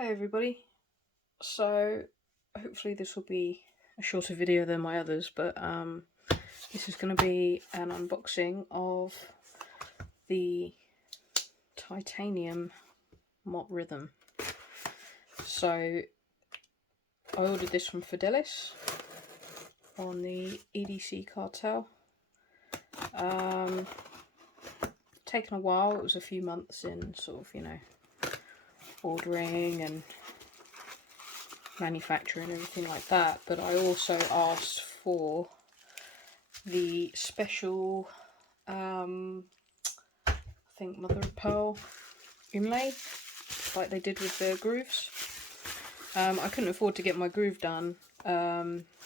Hi everybody. So hopefully this will be a shorter video than my others, but this is going to be an unboxing of the titanium MOT Rhythm. So I ordered this from Fidelis on the EDC cartel. Taken a while. It was a few months in sort of, ordering and manufacturing and everything like that, but I also asked for the special I think mother of pearl inlay like they did with the grooves. I couldn't afford to get my groove done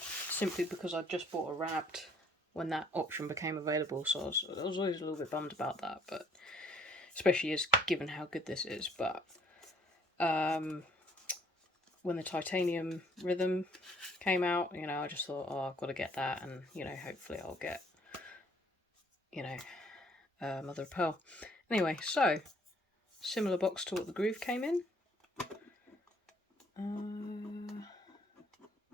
simply because I'd just bought a wrapped when that option became available, so I was always a little bit bummed about that, but especially as given how good this is. But when the titanium rhythm came out, I just thought, oh, I've got to get that, and hopefully I'll get mother of pearl. Anyway, so similar box to what the groove came in.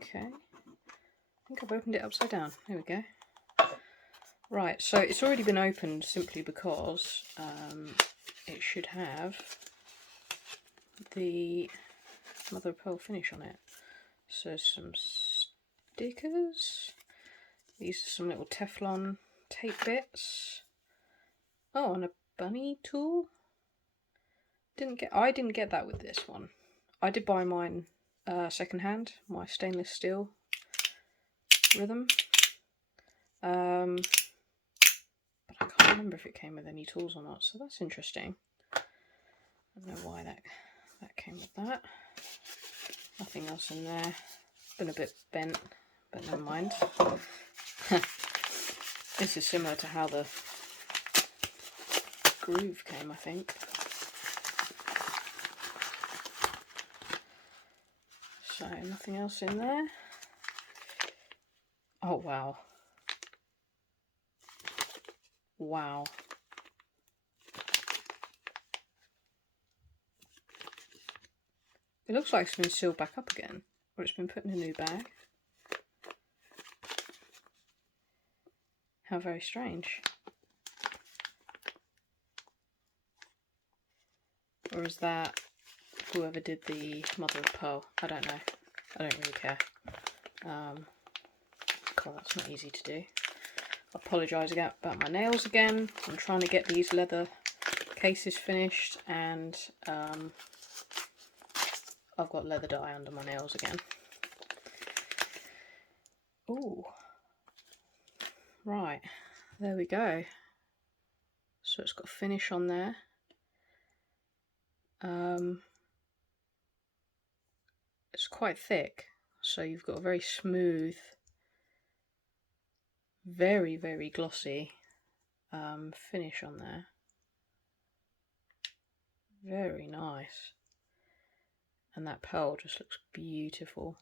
Okay, I think I've opened it upside down. There we go. Right, so it's already been opened simply because it should have the mother of pearl finish on it. So some stickers. These are some little Teflon tape bits. Oh, and a bunny tool. I didn't get that with this one. I did buy mine second hand, my stainless steel rhythm. But I can't remember if it came with any tools or not, so that's interesting. I don't know why that came with that. Nothing else in there. Been a bit bent, but never mind. This is similar to how the groove came, I think. So nothing else in there. Oh wow. Wow. It looks like it's been sealed back up again, or it's been put in a new bag. How very strange. Or is that whoever did the mother of pearl? I don't know. I don't really care. God, that's not easy to do. I apologise about my nails again. I'm trying to get these leather cases finished, and I've got leather dye under my nails again. Ooh. Right, there we go. So it's got finish on there. It's quite thick, so you've got a very smooth, very, very glossy finish on there. Very nice. And that pearl just looks beautiful.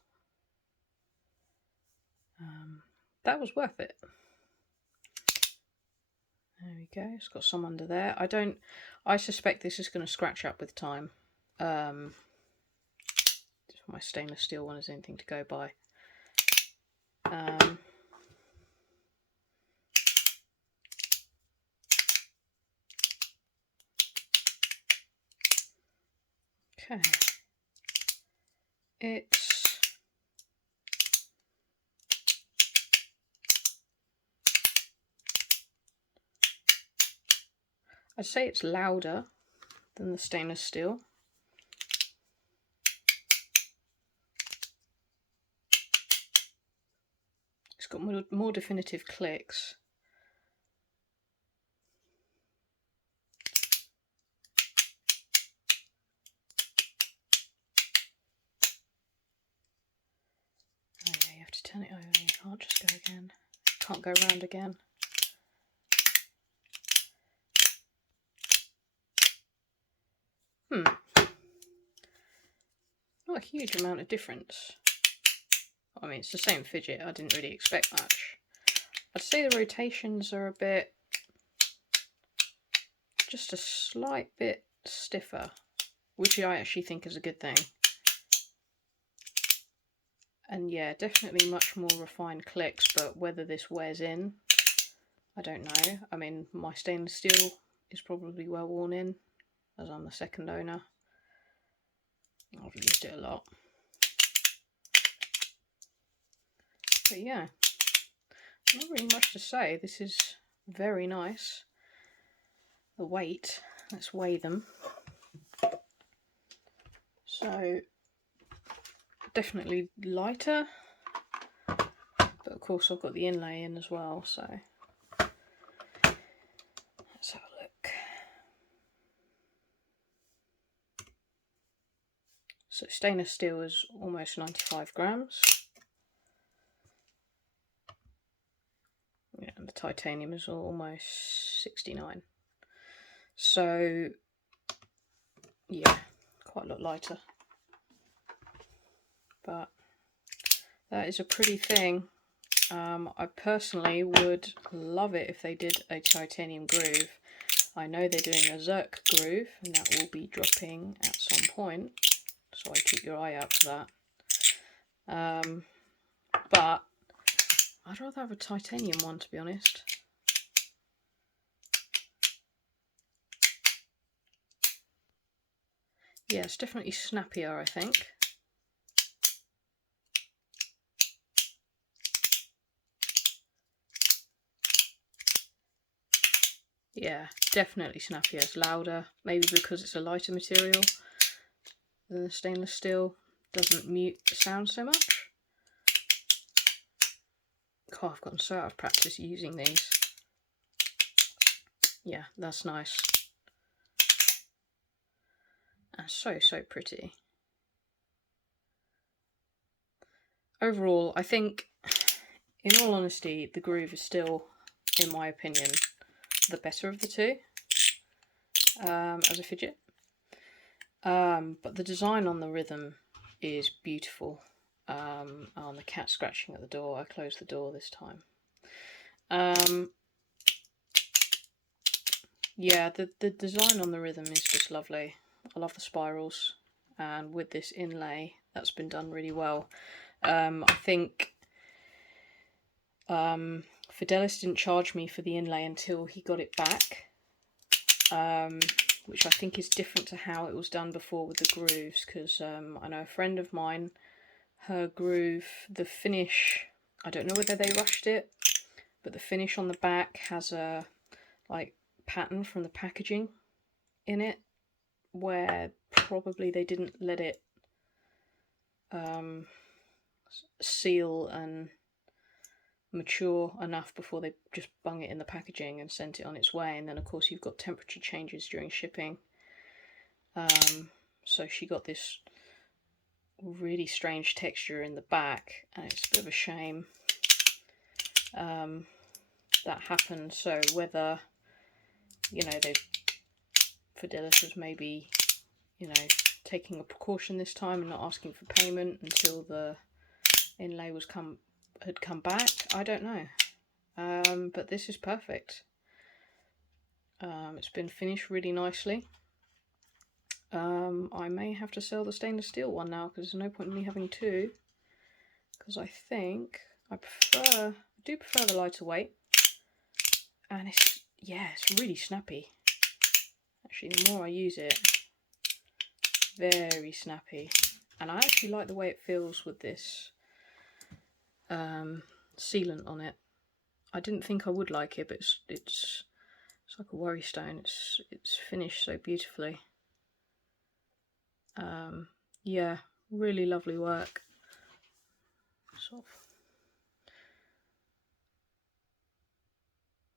That was worth it. There we go. It's got some under there. I suspect this is going to scratch up with time. If my stainless steel one is anything to go by. Okay. I'd say it's louder than the stainless steel. It's got more definitive clicks. Oh yeah, you have to turn it over. You can't just go again. Can't go round again. Not a huge amount of difference. I mean, it's the same fidget. I didn't really expect much. I'd say the rotations are just a slight bit stiffer, which I actually think is a good thing. And yeah, definitely much more refined clicks, but whether this wears in, I don't know. I mean, my stainless steel is probably well worn in, as I'm the second owner. I've used it a lot. But yeah, not really much to say. This is very nice. The weight, let's weigh them. So, definitely lighter, but of course I've got the inlay in as well, so let's have a look. So stainless steel is almost 95 grams. Yeah, and the titanium is almost 69. So yeah, quite a lot lighter. But that is a pretty thing. I personally would love it if they did a titanium groove. I know they're doing a Zirc groove, and that will be dropping at some point, so I keep your eye out for that. But I'd rather have a titanium one, to be honest. Yeah, it's definitely snappier, I think. Yeah, definitely snappier. It's louder, maybe because it's a lighter material than the stainless steel. Doesn't mute the sound so much. God, I've gotten so out of practice using these. Yeah, that's nice. And so pretty. Overall, I think, in all honesty, the groove is still, in my opinion, the better of the two as a fidget. But the design on the Rhythm is beautiful. On the cat scratching at the door, I closed the door this time. Yeah, the design on the Rhythm is just lovely. I love the spirals, and with this inlay, that's been done really well. I think Fidelis didn't charge me for the inlay until he got it back, which I think is different to how it was done before with the grooves, because I know a friend of mine, her groove, the finish, I don't know whether they rushed it, but the finish on the back has a like pattern from the packaging in it, where probably they didn't let it seal and mature enough before they just bung it in the packaging and sent it on its way. And then of course you've got temperature changes during shipping, so she got this really strange texture in the back, and it's a bit of a shame that happened. So whether, you know, Fidelis was maybe, you know, taking a precaution this time and not asking for payment until the inlay had come back, I don't know. But this is perfect. It's been finished really nicely. I may have to sell the stainless steel one now, because there's no point in me having two, because I think I do prefer the lighter weight, and it's really snappy. Actually, the more I use it, very snappy. And I actually like the way it feels with this sealant on it. I didn't think I would like it, but it's like a worry stone. It's finished so beautifully. Yeah, really lovely work. Sort of.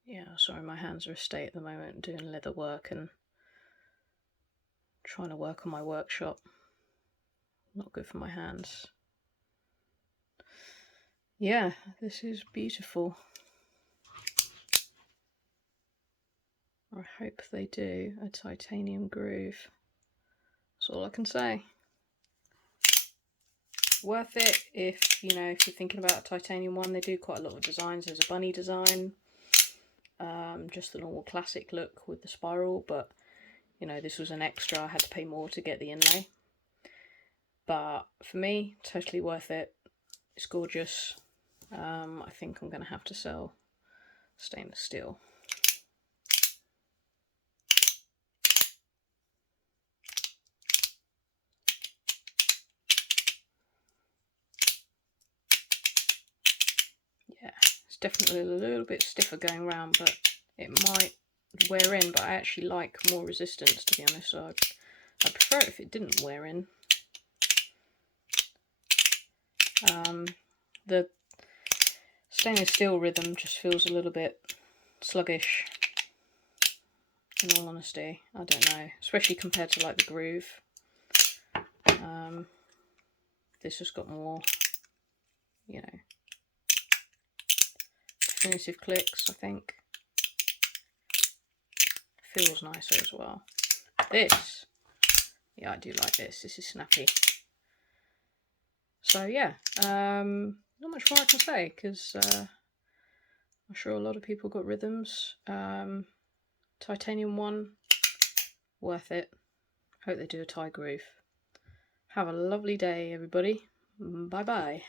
Yeah, sorry, my hands are a state at the moment, doing leather work and trying to work on my workshop. Not good for my hands. Yeah, this is beautiful. I hope they do a titanium groove. That's all I can say. Worth it if, you know, if you're thinking about a titanium one. They do quite a lot of designs. There's a bunny design, just the normal classic look with the spiral, but you know, this was an extra. I had to pay more to get the inlay. But for me, totally worth it. It's gorgeous. I think I'm going to have to sell stainless steel. Yeah, it's definitely a little bit stiffer going around, but it might wear in, but I actually like more resistance, to be honest, so I'd prefer it if it didn't wear in. The stainless steel rhythm just feels a little bit sluggish, in all honesty. I don't know, especially compared to like the groove. This has got more, you know, definitive clicks, I think. Feels nicer as well. This, yeah, I do like this. This is snappy. So yeah, not much more I can say, because I'm sure a lot of people got rhythms. Titanium one, worth it. Hope they do a tie groove. Have a lovely day, everybody. Bye bye.